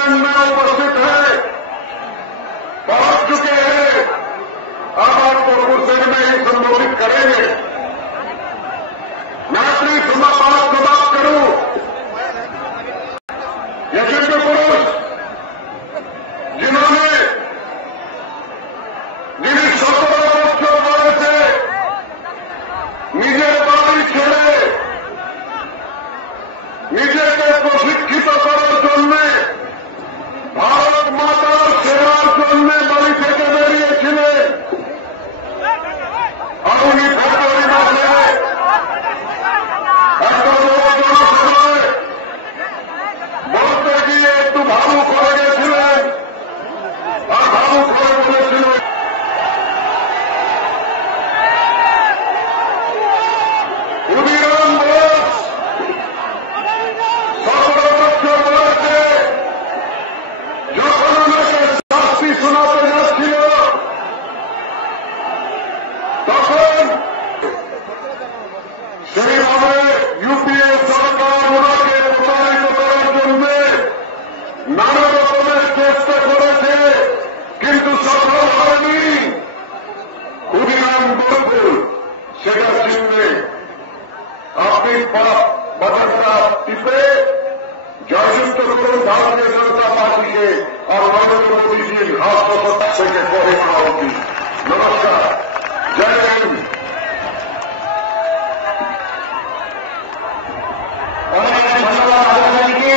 Parliament में उपस्थित है, पहुंच चुके हैं। अब आपको कुछ देर में ही संबोधित करेंगे। मैं अपनी बात समाप्त करूं। यज्ञ पुरुष जिन्होंने जिन शब्दों को बारे से निजे बारी छेड़े, নিজেকে প্রশিক্ষিত করার জন্য ভারত মাতার সেবার জন্য বাড়ি থেকে বেরিয়েছিলেন। উনি ফেব্রুয়ারি মাসে একটা জনসভায় বলতে গিয়ে একটু ভাবুক হয়ে গেছিলেন, আর ভাবুক হয়ে বলেছিলেন নানা রকমের চেষ্টা করেছে, কিন্তু সফল হয়নি। ক্ষুদিরাম বরপুর সেটা চিনলে আপনি বাজারটা টিপে জয়যুক্ত করুন ভারতীয় জনতা পার্টিকে, আর নরেন্দ্র মোদীজির হাত থেকে পরে করা উচিত। নমস্কার, জয় হিন্দ। অনেক ধন্যবাদ আলোচনাটিকে।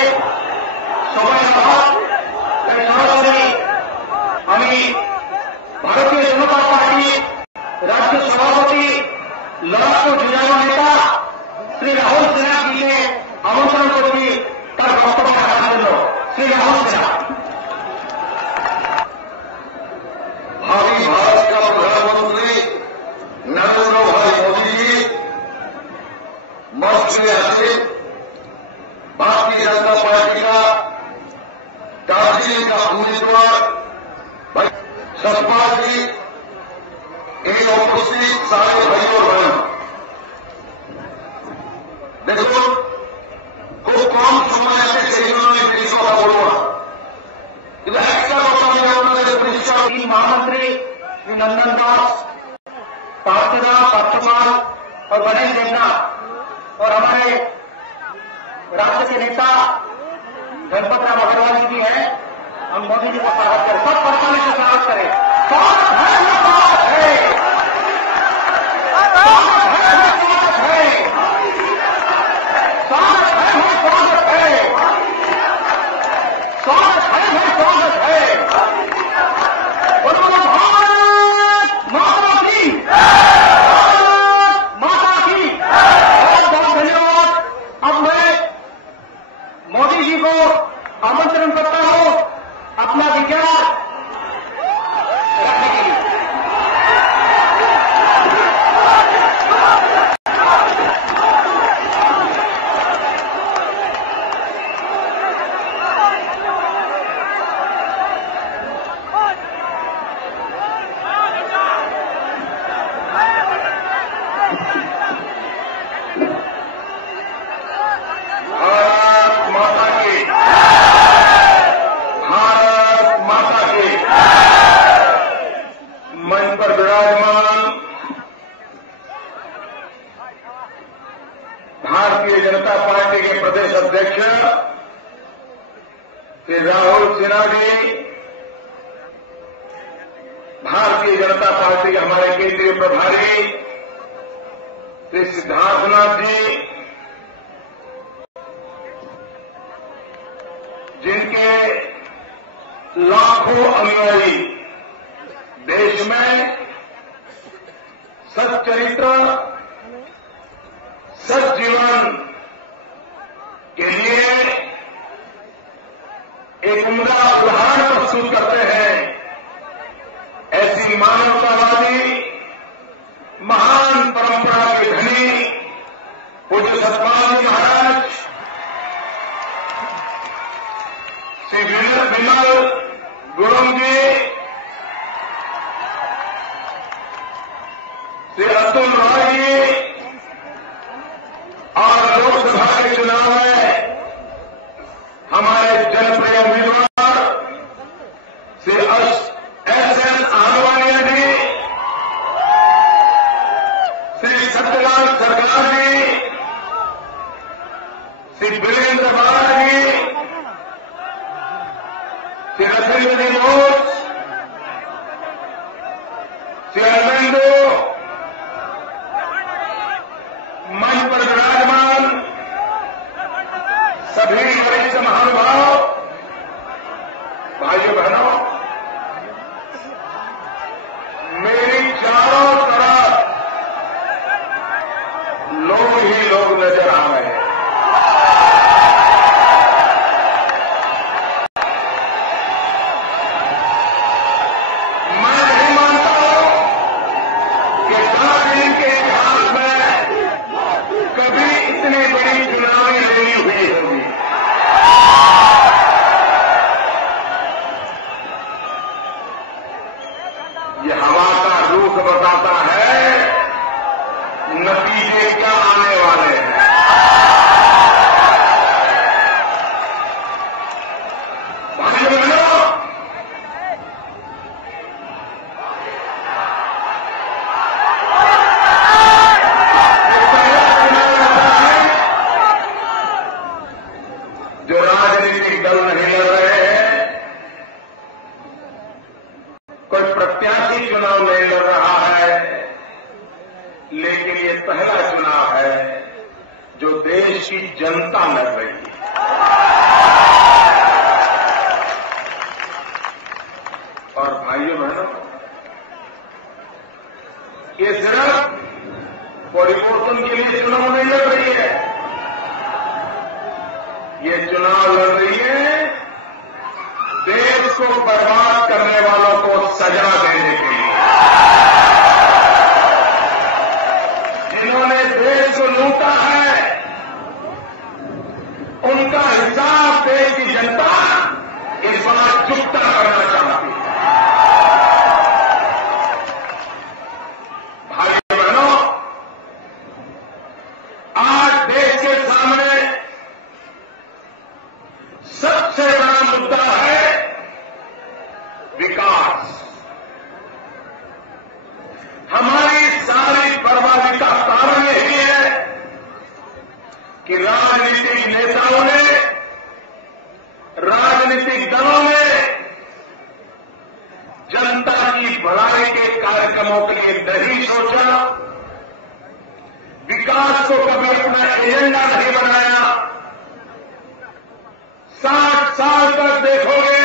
সময় অভাব, তাই সরাসরি আমি ভারতীয় জনতা পার্টি রাজ্য সভাপতি লড়াকু যুব নেতা শ্রী রাহুল সিনহা জিকে আমন্ত্রণ করছি তার বক্তব্য রাখার জন্য। শ্রী রাহুল সিনহা। भावी भारत का प्रधानमंत्री नरेंद्र भाई मोदी जी मंच में आते भारतीय जनता पार्टी का दार्जिलिंग का उम्मीदवार सतपाल जी, एक उपस्थित सारे भाई और बहन, देखो খুব কম সময় আছে, সেই জন্য বেশি কথা বলবো না, কিন্তু একটা কথা আমি আপনাদের পরিষ্কার। महामंत्री श्री नंदन दास, पार्थदा पार्थपाल और गणेश देवनाथ और हमारे राज्य के नेता गणपत राम अग्रवाल जी भी हैं। हम मोदी जी का स्वागत करें, सब परमाने से स्वागत करें। स्वागत है, स्वागत है, स्वागत है, स्वागत है, स्वागत है, स्वागत है, स्वागत है, स्वागत है। बोलो भारत माता की, भारत माता की। बहुत बहुत धन्यवाद। अब मैं मोदी जी को आमंत्रण करता हूं अपना विचार रखने के लिए। भारतीय जनता पार्टी के प्रदेश अध्यक्ष श्री राहुल सिन्हा जी, भारतीय जनता पार्टी के हमारे केंद्रीय प्रभारी श्री सिद्धार्थनाथ जी, जिनके लाखों अनुयायी देश में सच्चरित्र सज्जीवन के लिए एक उम्दा उदाहरण प्रस्तुत करते हैं। ऐसी मानवतावादी महान परंपरा के धनी पूज्य सतपाल महाराज, श्री विमल गुरुंग जी, श्री अतुल रॉय जी, और लोकसभा के चुनाव में हमारे जनप्रिय उम्मीदवार नरेंद्र जी बोस, श्री अरविंदो, मंच पर विराजमान सभी वरिष्ठ महानुभाव, भाइयों बहनों, मेरी चारों तरफ लोग ही लोग नजर आ रहे हैं। मैं नहीं मानता हूं कि दार्जिलिंग के इतिहास में कभी इतनी बड़ी चुनावी रैली हुई होगी। ये हवा का रुख बताता है नतीजे क्या आने वाले हैं। भाइयों बहनों, जो राजनीतिक दल नहीं लड़ रहे हैं, कोई प्रत्याशी चुनाव नहीं लड़ रहा है, लेकिन ये पहला चुनाव है जो देश की जनता लड़ रही है। और भाइयों बहनों, ये सिर्फ परिवर्तन के लिए चुनाव नहीं लड़ रही है, ये चुनाव लड़ रही है देश को बर्बाद करने वालों को सजा देने के लिए, जिन्होंने देश को लूटा है, उनका हिसाब देश की जनता इस बार चुकता करना चाहती है। भाइयों बहनों, आज देश के सामने सबसे बड़ा मुद्दा है विकास। हमारी सारी बर्बादी का कारण यही है कि राजनीतिक नेताओं ने, राजनीतिक दलों ने जनता की भलाई के कार्यक्रमों के लिए नहीं सोचा, विकास को कभी अपना एजेंडा नहीं बनाया। 60 साल तक देखोगे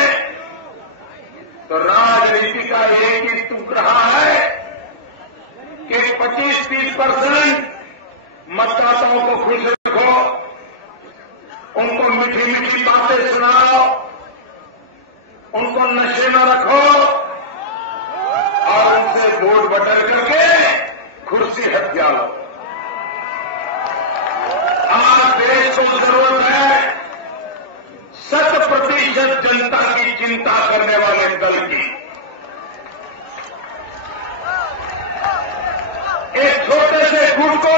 तो राजनीति का एक ही तुक रहा है कि 25-30% मतदाताओं को खुश रखो, उनको मीठी मीठी बातें सुनाओ, उनको नशे में रखो और उनसे वोट बटल करके कुर्सी हत्या लो। आज देश को जरूरत है 100% जनता की चिंता करने वाले दल की। एक छोटे से गुट को,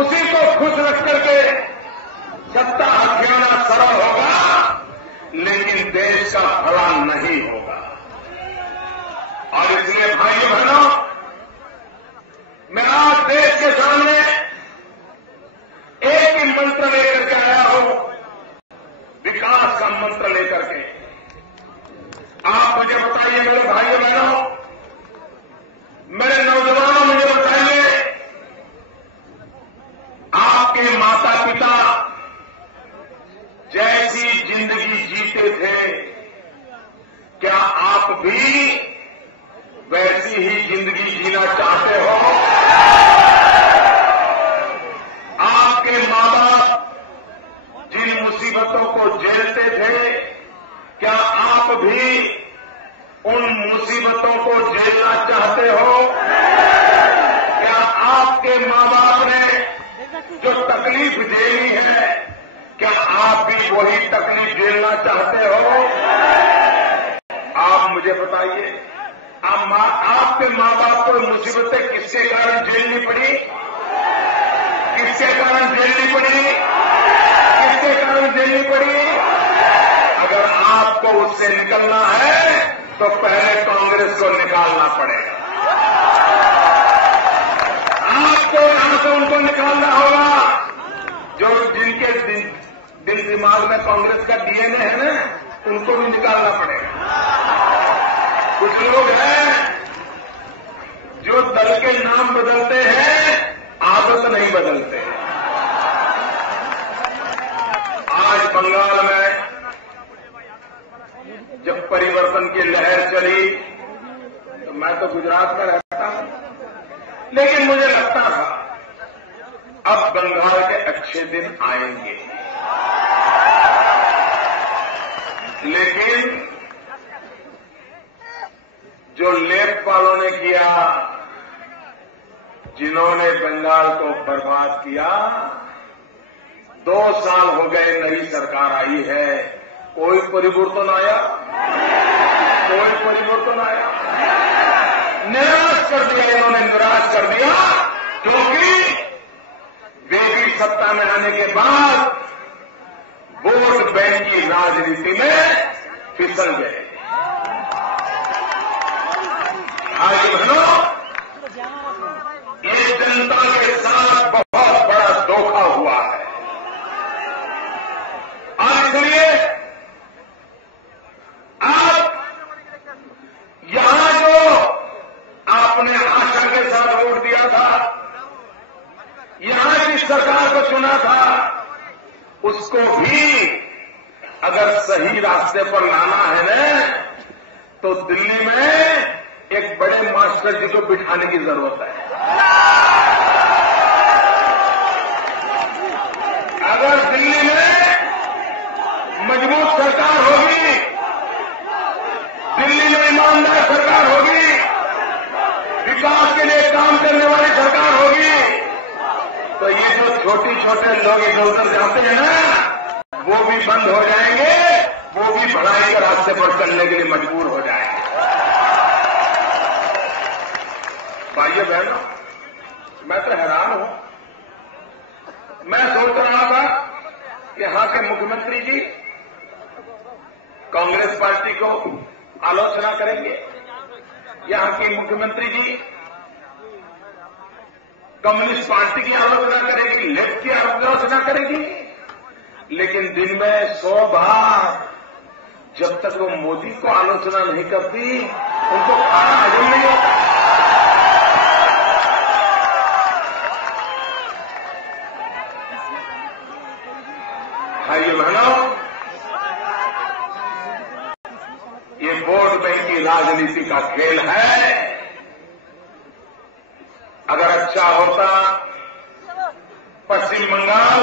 उसी को खुश रख करके सत्ता अभियान सरल होगा, लेकिन देश का भला नहीं होगा। और इसलिए भाइयों बहनों, मैं आज देश के सामने एक ही मंत्र लेकर के आया हूं, विकास का मंत्र लेकर के। आप मुझे बताइए मेरे भाइयों बहनों, मेरे नौजवानों, मुझे बताइए, आपके माता पिता जैसी जिंदगी जीते थे, क्या आप भी वैसी ही जिंदगी जीना चाहते हो? आपके मां बाप जिन मुसीबतों को झेलते थे, क्या आप भी उन मुसीबतों को झेलना चाहते हो? क्या आपके मां बाप ने जो तकलीफ झेली है, क्या आप भी वही तकलीफ झेलना चाहते हो? आप मुझे बताइए, आपके मां बाप को मुसीबतें किसके कारण झेलनी पड़ी? किसके कारण झेलनी पड़ी? किसके कारण झेलनी पड़ी? अगर आपको उससे निकलना है तो पहले कांग्रेस को निकालना पड़ेगा। आपको यहां से उनको निकालना होगा जो जिनके दिल दिमाग में कांग्रेस का डीएनए है ना, उनको भी निकालना पड़ेगा। कुछ लोग हैं जो दल के नाम बदलते हैं, आदत नहीं बदलते हैं। आज बंगाल में जब परिवर्तन की लहर चली तो मैं तो गुजरात में रहता हूं, लेकिन मुझे लगता था अब बंगाल के अच्छे दिन आएंगे। लेकिन जो लेफ्ट वालों ने किया, जिन्होंने बंगाल को बर्बाद किया, 2 साल हो गए नई सरकार आई है, कोई परिवर्तन आया? कोई परिवर्तन आया? निराश कर दिया इन्होंने, निराश कर दिया, क्योंकि वे भी सत्ता में आने के बाद वोट बैंक की राजनीति में फिसल गए। भाई बहनों, ये जनता के साथ बहुत बड़ा धोखा हुआ है। और इसलिए आप यहां जो आपने आशा के साथ वोट दिया था, यहां जिस सरकार को चुना था, उसको भी अगर सही रास्ते पर लाना है न, तो दिल्ली में एक बड़े मास्टर जी को बिठाने की जरूरत है। अगर दिल्ली में मजबूत सरकार होगी, दिल्ली में ईमानदार सरकार होगी, विकास के लिए काम करने वाली सरकार होगी, तो ये जो छोटे लोग इधर उधर जाते हैं ना, वो भी बंद हो जाएंगे, वो भी भलाई के रास्ते पर चलने के लिए मजबूर हो जाएंगे। भाइयों बहनों, मैं तो हैरान हूं। मैं सोच रहा था कि यहां के मुख्यमंत्री जी कांग्रेस पार्टी को आलोचना करेंगे, यहां की मुख्यमंत्री जी कम्युनिस्ट पार्टी की आलोचना करेगी, लेफ्ट की आलोचना करेगी, लेकिन दिन में 100 बार जब तक वो मोदी को आलोचना नहीं करती, उनको खाना हजम नहीं होता। भाइयों बहनों, ये वोट बैंक की राजनीति का खेल है। अगर अच्छा होता, पश्चिम बंगाल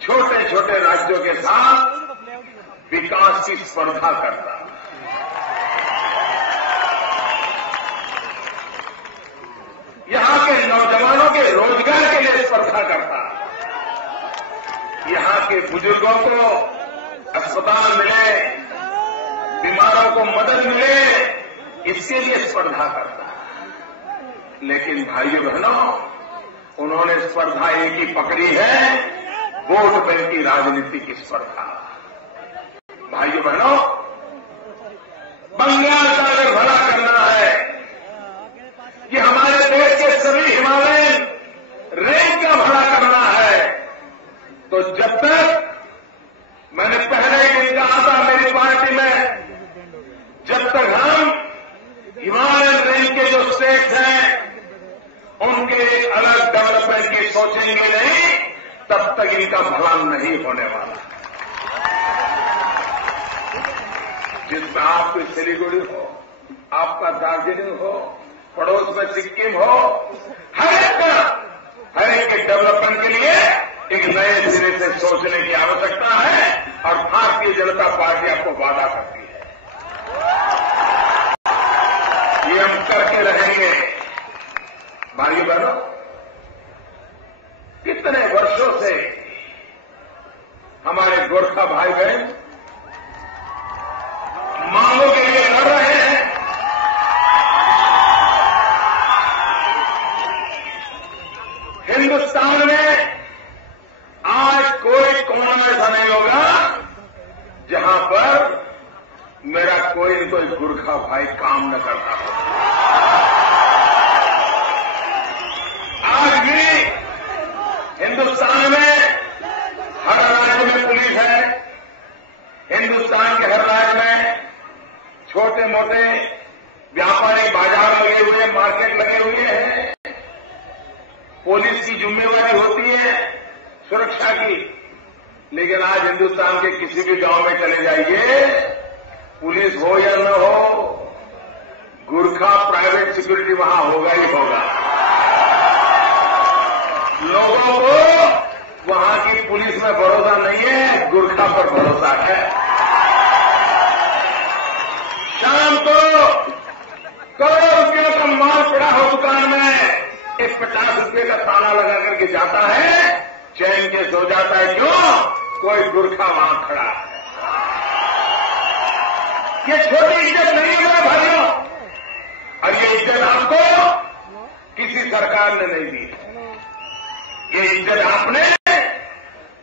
छोटे छोटे राज्यों के साथ विकास की स्पर्धा करता, यहां के नौजवानों के रोजगार के लिए स्पर्धा करता, यहां के बुजुर्गों को अस्पताल मिले, बीमारों को मदद मिले, इसके लिए स्पर्धा करता। लेकिन भाइयों बहनों, उन्होंने स्पर्धा एक ही पकड़ी है, वोट बैंक की राजनीति की स्पर्धा। भाइयों बहनों, बंगाल का अगर भला करना है, कि हमारे देश के सभी हिमालयन रेंज का भला करना है, तो जब तक, मैंने पहले ही दिन कहा था मेरी पार्टी में, जब तक हम हिमालयन रेंज के जो स्टेट्स हैं उनके अलग डेवलपमेंट की सोचेंगे नहीं, तब तक इनका भला नहीं होने वाला। जिसमें आपकी सिलीगुड़ी हो, आपका दार्जिलिंग हो, पड़ोस में सिक्किम हो, हर एक के डेवलपमेंट के लिए एक नए सिरे से सोचने की आवश्यकता है, और भारतीय जनता पार्टी आपको वादा करती है, ये हम करके रहेंगे। भाइयों बहनों, कितने वर्षों से हमारे गोरखा भाई बहन मांगों के लिए लड़ रहे हैं। हिंदुस्तान में आज कोई कोना ऐसा नहीं होगा जहां पर मेरा कोई न कोई गोरखा भाई काम न करता हो। आज भी हिंदुस्तान में हर राज्य में पुलिस है, हिंदुस्तान के हर राज्य में छोटे मोटे व्यापारिक बाजार लगे हुए, मार्केट लगे हुए हैं। पुलिस की जिम्मेवारी होती है सुरक्षा की, लेकिन आज हिंदुस्तान के किसी भी गांव में चले जाइए, पुलिस हो या न हो, गुरखा प्राइवेट सिक्योरिटी वहां होगा ही होगा। लोगों को वहां की पुलिस में भरोसा नहीं है, गुरखा पर भरोसा है। शाम को करोड़ों रुपयों का माल पड़ा हो दुकान में, एक 50 रुपये का ताला लगा करके जाता है, चैन के सो जाता है। क्यों? कोई गुरखा वहां खड़ा है। ये छोटी इज्जत नहीं है मेरे भाइयों, और ये इज्जत आपको किसी सरकार ने नहीं दी। ये इज्जत आपने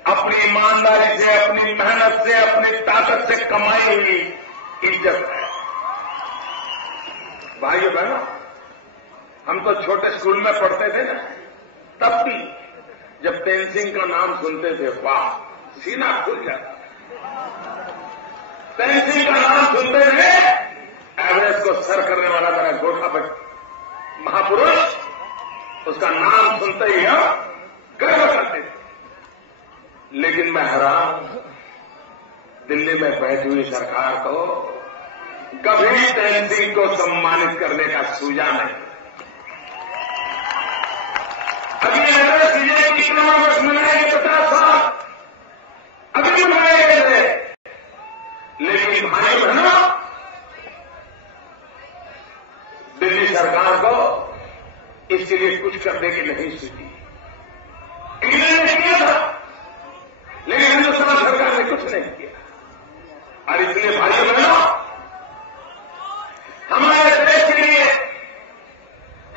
अपनी ईमानदारी से, अपनी मेहनत से, अपनी ताकत से कमाई हुई इज्जत है। भाइयों बहनों, हम तो छोटे स्कूल में पढ़ते थे ना, तब भी जब तेनसिंह का नाम सुनते थे, वाह, सीना खुल जाता। तेनसिंह का नाम सुनते थे, एवरेस्ट को सर करने वाला मेरा गोरखा महापुरुष, उसका नाम सुनते ही हम गर्व करते थे। लेकिन मैं हैरान, दिल्ली में बैठी हुई सरकार को कभी तेनसिंह को सम्मानित करने का सूझा नहीं। अभी एवरेस्ट विजय कितना वर्ष मनाएंगे? 50 साल अभी मनाए गए थे। लेकिन भाई बहनों, दिल्ली सरकार को इसके लिए कुछ करने की नहीं सूझी। इंग्लैंड ने किया था, लेकिन हिंदुस्तान सरकार ने कुछ नहीं किया। और इसलिए भाइयों बहनों, हमारे देश के लिए,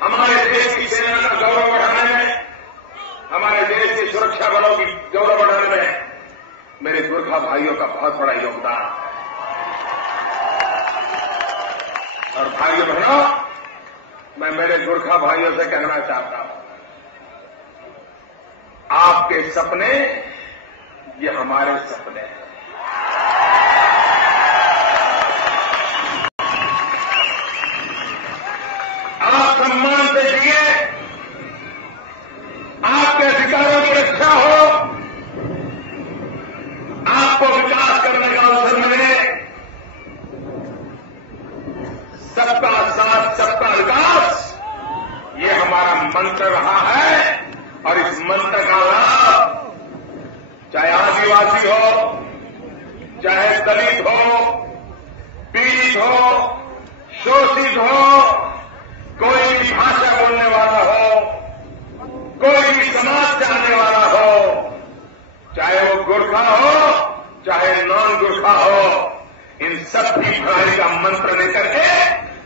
हमारे देश की सेना का गौरव बढ़ाने में, हमारे देश की सुरक्षा बलों की गौरव बढ़ाने में मेरे गोरखा भाइयों का बहुत बड़ा योगदान है। और भाइयों बहनों, मैं मेरे गोरखा भाइयों से कहना चाहता हूं, आपके सपने ये हमारे सपने हैं। आप सम्मान से जिए, आपके अधिकारों की रक्षा हो, आपको विकास करने का अवसर मिले। सबका साथ, सबका विकास, ये हमारा मंत्र रहा है। और इस मंत्र का लाभ चाहे आदिवासी हो, चाहे दलित हो, पीड़ित हो, शोषित हो, कोई भी भाषा बोलने वाला हो, कोई भी समाज से आने वाला हो, चाहे वो गोरखा हो, चाहे नॉन गोरखा हो, इन सब की भलाई का मंत्र लेकर के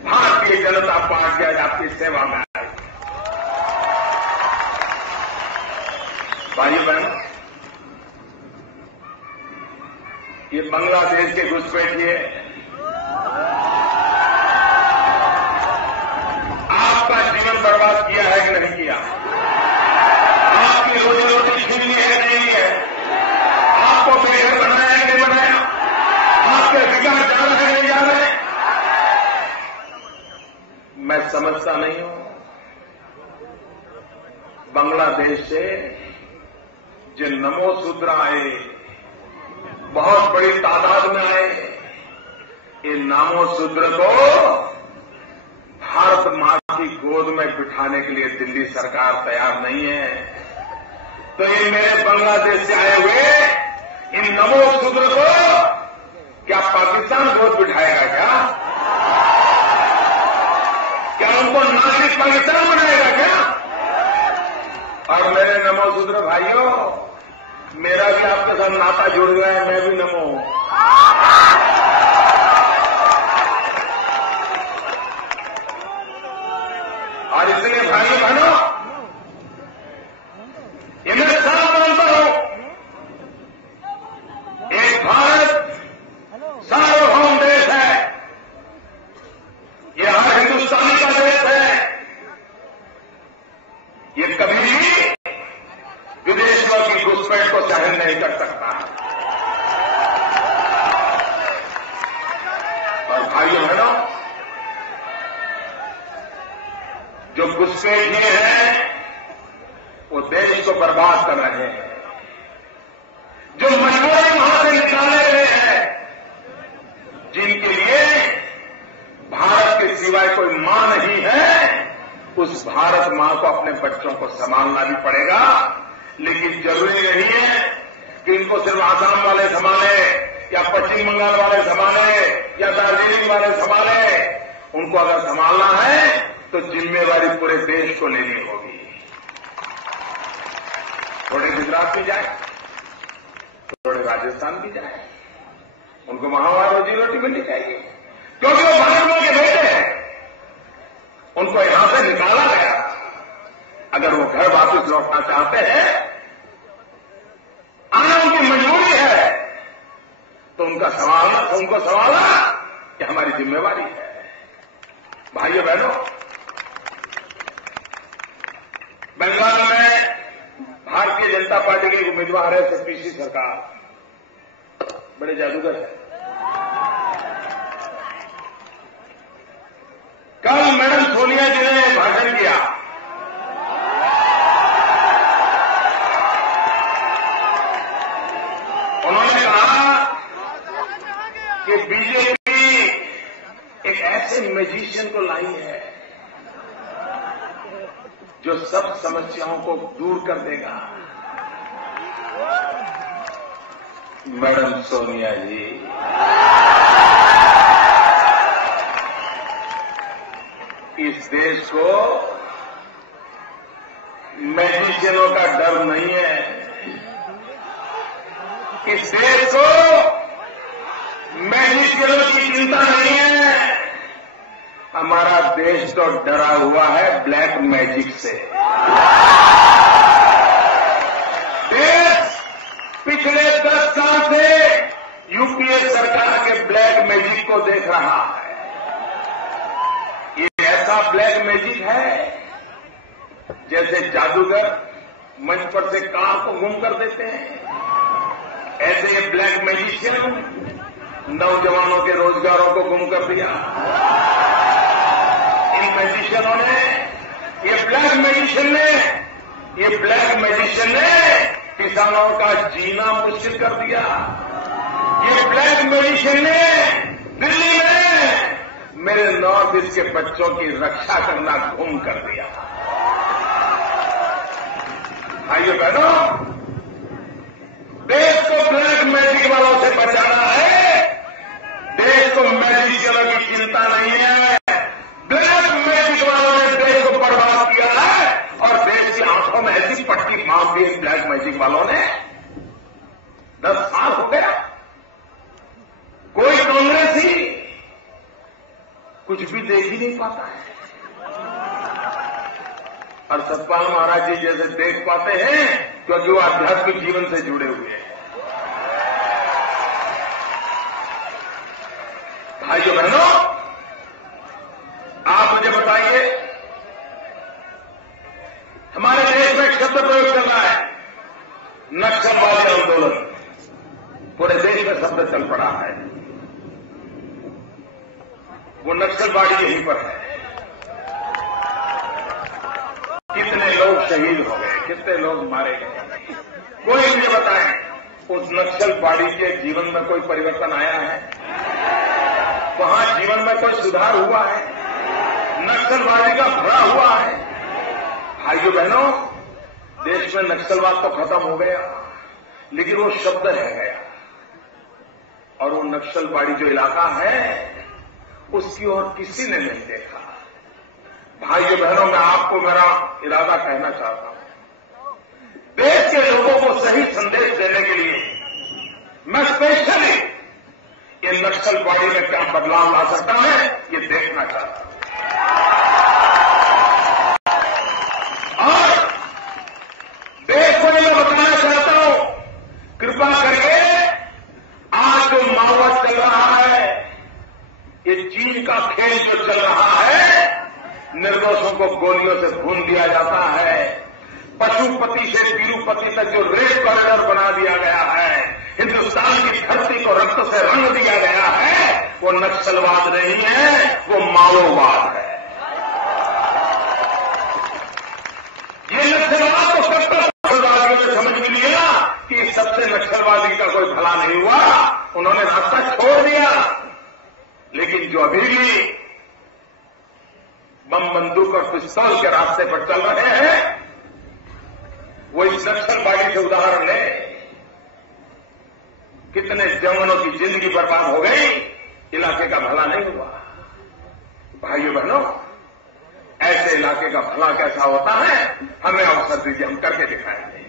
भारतीय जनता पार्टी आज आपकी सेवा में आई। भाई बहन, ये बांग्लादेश के घुसपैठिए आपका जीवन बर्बाद किया है कि नहीं किया? आपकी रोजी रोटी छीनी है नहीं है? आपको बेघर बनाया है नहीं बनाया? आपके अधिकार जा रहे हैं नहीं जा रहे? मैं समझता नहीं हूं, बांग्लादेश से जो नमो शूद्र आए, बहुत बड़ी तादाद में आए, ये नमो शूद्र को भारत मां की गोद में बिठाने के लिए दिल्ली सरकार तैयार नहीं है। तो ये मेरे बांग्लादेश से आए हुए इन नमो शूद्र को क्या पाकिस्तान गोद बिठाएगा क्या? क्या उनको नागरिक पाकिस्तान बनाएगा क्या? और मेरे नमो शूद्र भाइयों, मेरा भी आपके साथ नाता जुड़ गया है, मैं भी नमो हूं। और इसलिए भाइयों बहनों, ये मैं साफ मानता हूं, एक भारत सार्वभौम देश है, ये हर हिंदुस्तानी का देश है। ये कभी भी विदेशियों की घुसपैठ को सहन नहीं कर सकता। घुसपैठिए हैं, वो देश को बर्बाद कर रहे हैं। जो मजबूरी वहां से निकाले गए हैं, जिनके लिए भारत के सिवाय कोई मां नहीं है, उस भारत मां को अपने बच्चों को संभालना भी पड़ेगा। लेकिन जरूरी नहीं है कि इनको सिर्फ आसाम वाले संभाले या पश्चिम बंगाल वाले संभाले या दार्जिलिंग वाले संभाले। उनको अगर संभालना है तो जिम्मेवारी पूरे देश को लेनी होगी। थोड़े गुजरात में जाए, थोड़े राजस्थान भी जाए, उनको वहां वहां रोजी रोटी मिलनी चाहिए, क्योंकि वो भारत मां के बेटे हैं। उनको यहां से निकाला गया। अगर वो घर वापस लौटना चाहते हैं, आना उनकी मजबूरी है, तो उनको संभालना कि हमारी जिम्मेवारी है। भाइयों बहनों, बंगाल में भारतीय जनता पार्टी के उम्मीदवार है पीसी सरकार, बड़े जादूगर है। कल मैडम सोनिया जी ने भाषण किया। उन्होंने कहा कि बीजेपी एक ऐसे मैजिशियन को लाई है जो सब समस्याओं को दूर कर देगा। मैडम सोनिया जी, इस देश को मैजिशियनों का डर नहीं है। इस देश को मैजिशियनों की चिंता नहीं है। हमारा देश तो डरा हुआ है ब्लैक मैजिक से। देश पिछले 10 साल से यूपीए सरकार के ब्लैक मैजिक को देख रहा है। ये ऐसा ब्लैक मैजिक है जैसे जादूगर मंच पर से कार को गुम कर देते हैं, ऐसे ये ब्लैक मैजिशियन नौजवानों के रोजगारों को गुम कर दिया। इन मैजिशियनों ने, ये ब्लैक मैजिशियन ने किसानों का जीना मुश्किल कर दिया। ये ब्लैक मैजिशियन ने दिल्ली में मेरे नॉर्थ ईस्ट के बच्चों की रक्षा करना गुम कर दिया। भाइयों बहनों, देश को ब्लैक मैजिक वालों से बचाना है। देश को मैजिशियनों की चिंता नहीं है। ब्लैक मैजिक वालों ने देश को बर्बाद किया है और देश की आंखों में ऐसी पट्टी बांध दी ब्लैक मैजिक वालों ने। 10 साल हो गया, कोई कांग्रेसी कुछ भी देख ही नहीं पाता है। और सतपाल महाराज जी जैसे देख पाते हैं क्योंकि वो आध्यात्मिक जीवन से जुड़े हुए हैं। भाइयों बहनों, आप मुझे बताइए, हमारे देश में एक शब्द प्रयोग चल रहा है, नक्सलवादी आंदोलन। पूरे देश में शब्द चल पड़ा है। वो नक्सलवादी यहीं पर है। कितने लोग शहीद हो गए, कितने लोग मारे गए, कोई मुझे बताए उस नक्सलवादी के जीवन में कोई परिवर्तन आया है? वहां जीवन में कोई सुधार हुआ है? नक्सलवादी का भरा हुआ है? भाइयों बहनों, देश में नक्सलवाद तो खत्म हो गया, लेकिन वो शब्द रह गया। और वो नक्सलवादी जो इलाका है उसकी ओर किसी ने नहीं देखा। भाइयों बहनों, मैं आपको मेरा इरादा कहना चाहता हूं। देश के लोगों को सही संदेश देने के लिए मैं स्पेशली ये नक्सलवादी में क्या बदलाव ला सकता है, ये देखना चाहता हूं। और देश को मैं बताना चाहता हूं, कृपा करके आज जो माहौल चल रहा है, ये चीन का खेल जो चल रहा है, निर्दोषों को गोलियों से भून दिया जाता है, पशुपति से तिरुपति तक जो रेड कॉरिडोर बना दिया गया है, हिंदुस्तान की धरती को रक्त से रंग दिया गया है, वो नक्सलवाद नहीं है, वो माओवाद है। सबसे नक्सलवादी का कोई भला नहीं हुआ, उन्होंने रास्ता छोड़ दिया। लेकिन जो अभी भी बम बंदूक और पिस्तौल के रास्ते पर चल रहे हैं, वो इस नक्सलवादी से उदाहरण ले। कितने जवानों की जिंदगी बर्बाद हो गई, इलाके का भला नहीं हुआ। भाइयों बहनों, ऐसे इलाके का भला कैसा होता है, हमें अवसर दीजिए, हम करके दिखाएंगे।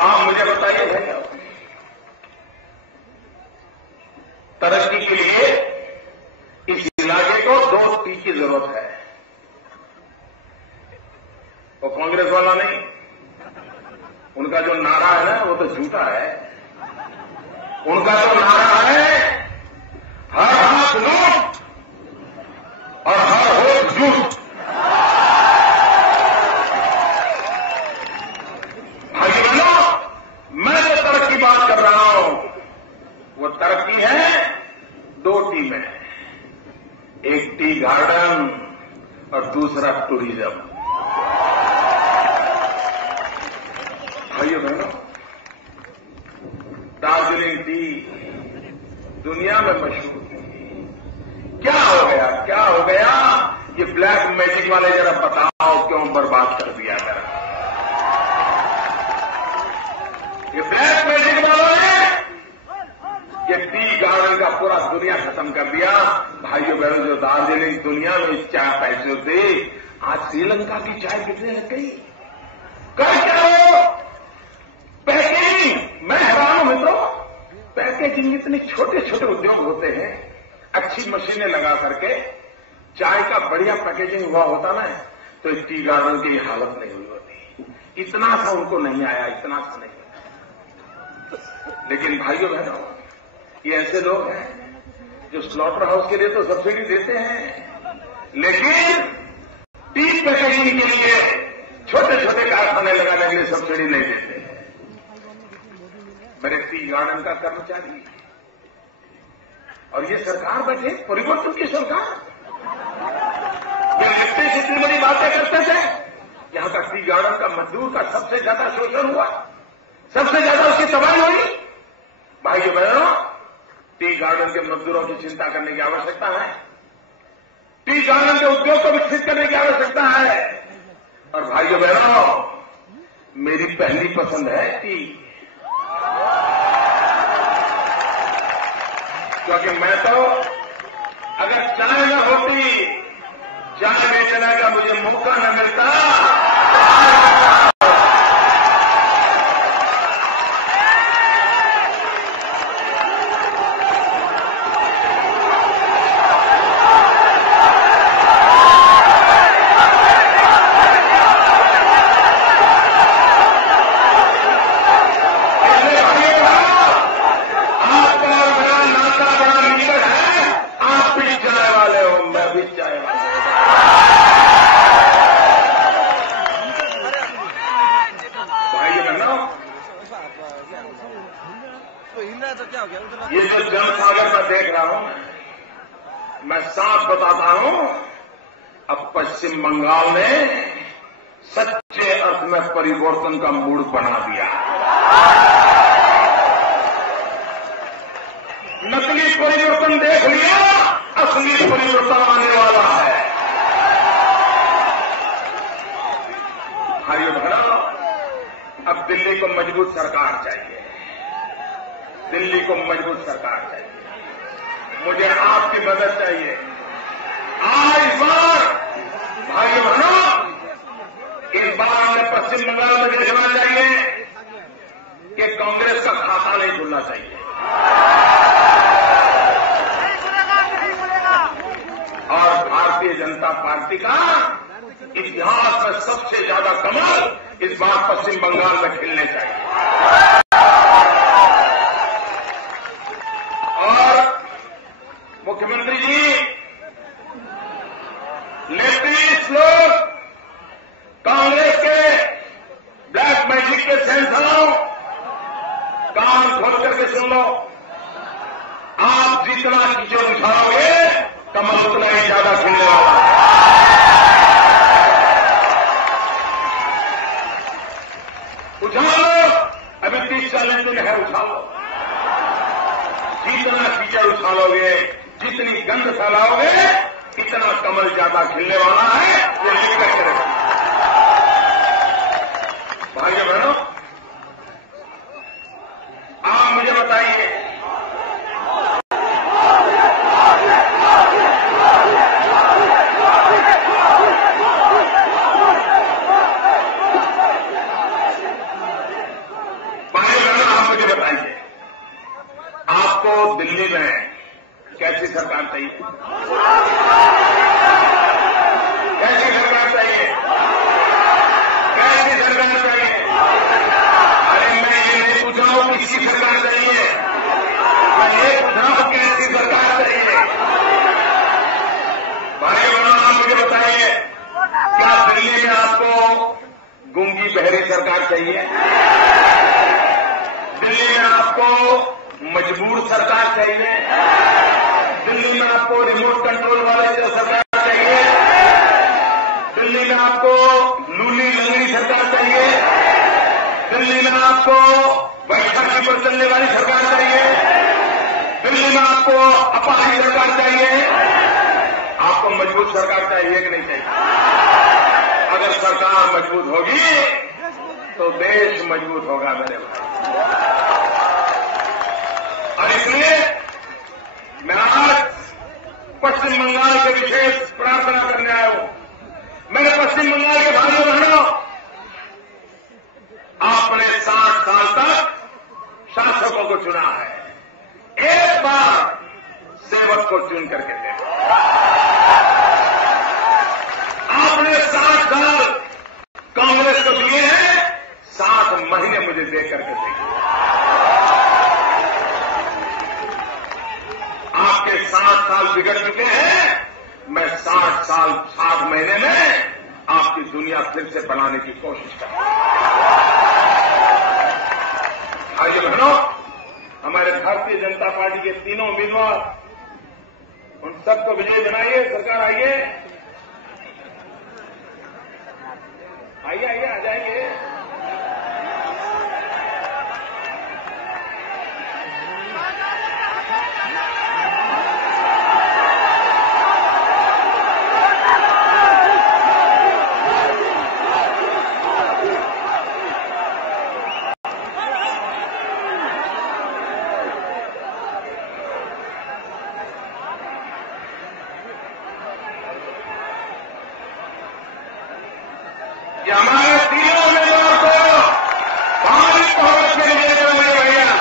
आप मुझे बताइए भैया, तरक्की के लिए इस इलाके को 2 T की जरूरत है। वो कांग्रेस वाला नहीं, उनका जो नारा है ना वो तो झूठा है। उनका जो नारा है, हर हाथ लूट और हर होठ झूठ। भाई बहनों, मैं जो तरक्की बात कर रहा हूं वो तरक्की है 2 टी में, एक टी गार्डन और दूसरा टूरिज्म। भाइयों बहनों, दार्जिलिंग टी दुनिया में मशहूर है। क्या हो गया, क्या हो गया? ये ब्लैक मैजिक वाले जरा बताओ क्यों बर्बाद कर दिया जरा। ये ब्लैक मैजिक वालों ने ये टी गार्डन का पूरा दुनिया खत्म कर दिया। भाइयों बहनों, जो दार्जिलिंग दुनिया में इस चाय पैसे थे, आज श्रीलंका की चाय कितने लग गई? कर क्या हो? पैकेजिंग, मैं हैरान हूं मित्रों, पैकेजिंग इतने छोटे छोटे उद्योग होते हैं, अच्छी मशीनें लगा करके चाय का बढ़िया पैकेजिंग हुआ होता ना, तो इस टी गार्डन की हालत नहीं हुई होती। इतना सा उनको नहीं आया, इतना सा नहीं आया। लेकिन भाइयों बहनों, ये ऐसे लोग हैं जो स्लॉटर हाउस के लिए तो सब्सिडी देते हैं, लेकिन टी पैकेजिंग के लिए छोटे छोटे कारखाने लगाने के लिए सब्सिडी नहीं देते हैं। मेरे टी गार्डन का कर्मचारी और ये सरकार बैठे, परिवर्तन की सरकार, ये लिखते से इतनी बड़ी बातें करते थे। यहां का टी गार्डन का मजदूर का सबसे ज्यादा शोषण हुआ, सबसे ज्यादा उसकी तबाही हुई। भाइयों बहनों, टी गार्डन के मजदूरों की चिंता करने की आवश्यकता है, टी गार्डन के उद्योग को विकसित करने की आवश्यकता है। और भाइयों बहनों, मेरी पहली पसंद है टी, क्योंकि मैं तो अगर चाय न होती, चाय बेचने का मुझे मौका न मिलता, ये जो जनसागर मैं देख रहा हूं, मैं साफ बताता हूं, अब पश्चिम बंगाल ने सच्चे अर्थ में परिवर्तन का मूड बना दिया। नकली परिवर्तन देख लिया, असली परिवर्तन आने वाला है। भाइयों बहनों, अब दिल्ली को मजबूत सरकार चाहिए, दिल्ली को मजबूत सरकार चाहिए। मुझे आपकी मदद चाहिए। इस बार भाइयों बहनों, इस बार हमें पश्चिम बंगाल में देखना चाहिए कि कांग्रेस का खाता नहीं खुलना चाहिए, और भारतीय जनता पार्टी का इतिहास में सबसे ज्यादा कमल इस बार पश्चिम बंगाल में खिलने चाहिए। मुख्यमंत्री जी, लेफ्टिस्ट लोग कांग्रेस के ब्लैक मैजिक के सेंसरों, कान खोल करके सुन लो, आप जितना कीचड़ उछालोगे कमल उतना ही ज्यादा खिलने वाला है। उठा लो, अभी 30-40 दिन है, उठा लो। जितना कीचड़ उछालोगे, जितनी गंध फैलाओगे, इतना कमल ज्यादा खिलने वाला है। ये लिखकर चलेगा। भाइयों बहनों, आप मुझे बताइए, आपको दिल्ली में कैसी सरकार चाहिए? कैसी सरकार चाहिए? कैसी सरकार चाहिए? अरे मैं ये नहीं पूछ रहा हूं किसकी सरकार चाहिए, मैं ये पूछ रहा हूं कैसी सरकार चाहिए। भाई बहनों, आप मुझे बताइए, क्या दिल्ली में आपको गूंगी बहरी सरकार चाहिए? दिल्ली में आपको मजबूर सरकार चाहिए? दिल्ली में आपको रिमोट कंट्रोल वाले सरकार चाहिए? दिल्ली में आपको लूली लंगड़ी सरकार चाहिए? दिल्ली में आपको बैठक पर चलने वाली सरकार चाहिए? दिल्ली में आपको अपाही सरकार चाहिए? आपको मजबूत सरकार चाहिए कि नहीं चाहिए? अगर सरकार मजबूत होगी तो देश मजबूत होगा मेरे भाई। और इसलिए मैं आज पश्चिम बंगाल के विशेष प्रार्थना करने आया हूं। मैंने पश्चिम बंगाल के भाइयों बहनों, आपने 60 साल तक शासकों को चुना है, एक बार सेवक को चुन करके देखो। आपने 60 साल कांग्रेस को दिए हैं, 60 महीने मुझे दे करके देखो। आपके 60 साल बिगड़ चुके हैं, मैं 60 साल 60 महीने में आपकी दुनिया फिर से बनाने की कोशिश करूंगा। भाइयों बहनों, हमारे भारतीय जनता पार्टी के तीनों उम्मीदवार, उन सबको विजयी बनाइए। सरकार आइए, आइए आइए, आ जाइए। कि हमारे तीनों उम्मीदवार को भारी बहुमत से विजय कराएंगे भैया।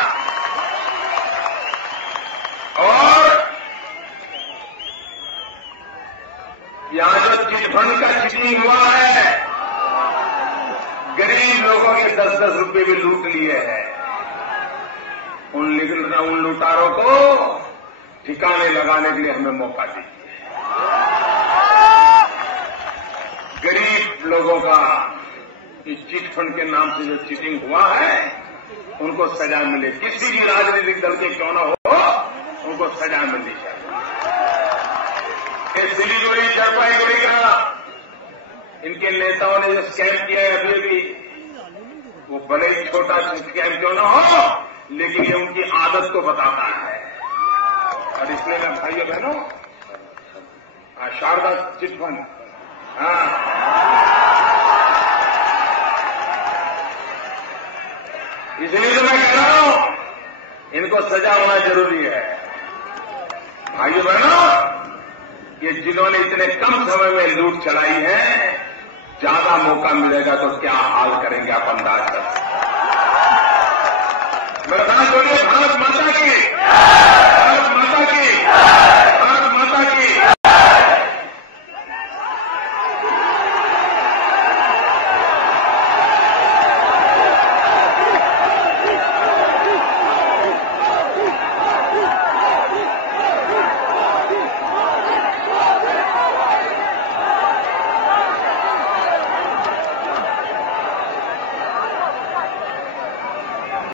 और यहां जो चिटफंड का चीटिंग हुआ है, गरीब लोगों के 10-10 रुपए भी लूट लिए हैं। उन लुटारों को ठिकाने लगाने के लिए हमें मौका दीजिए। गरीब लोगों का इस चिट फंड के नाम से जो चीटिंग हुआ है, उनको सजा मिले। किसी भी राजनीतिक दल के क्यों न हो, उनको सजा मिलनी चाहिए। सिलीगुड़ी जलपाईगुड़ी का इनके नेताओं ने जो स्कैम किया है अभी, वो भले ही छोटा स्कैम क्यों न हो, लेकिन ये उनकी आदत को बताता है। और इसलिए मैं भाइयों बहनों, शारदा चिट फंड, इसलिए तो मैं कह रहा हूं, इनको सजा होना जरूरी है। भाइयों बहनों, ये जिन्होंने इतने कम समय में लूट चलाई है, ज्यादा मौका मिलेगा तो क्या हाल करेंगे आप अंदाज कर सकते हैं। मेरे साथ बोलिए, भारत माता की, भारत माता की, भारत माता की।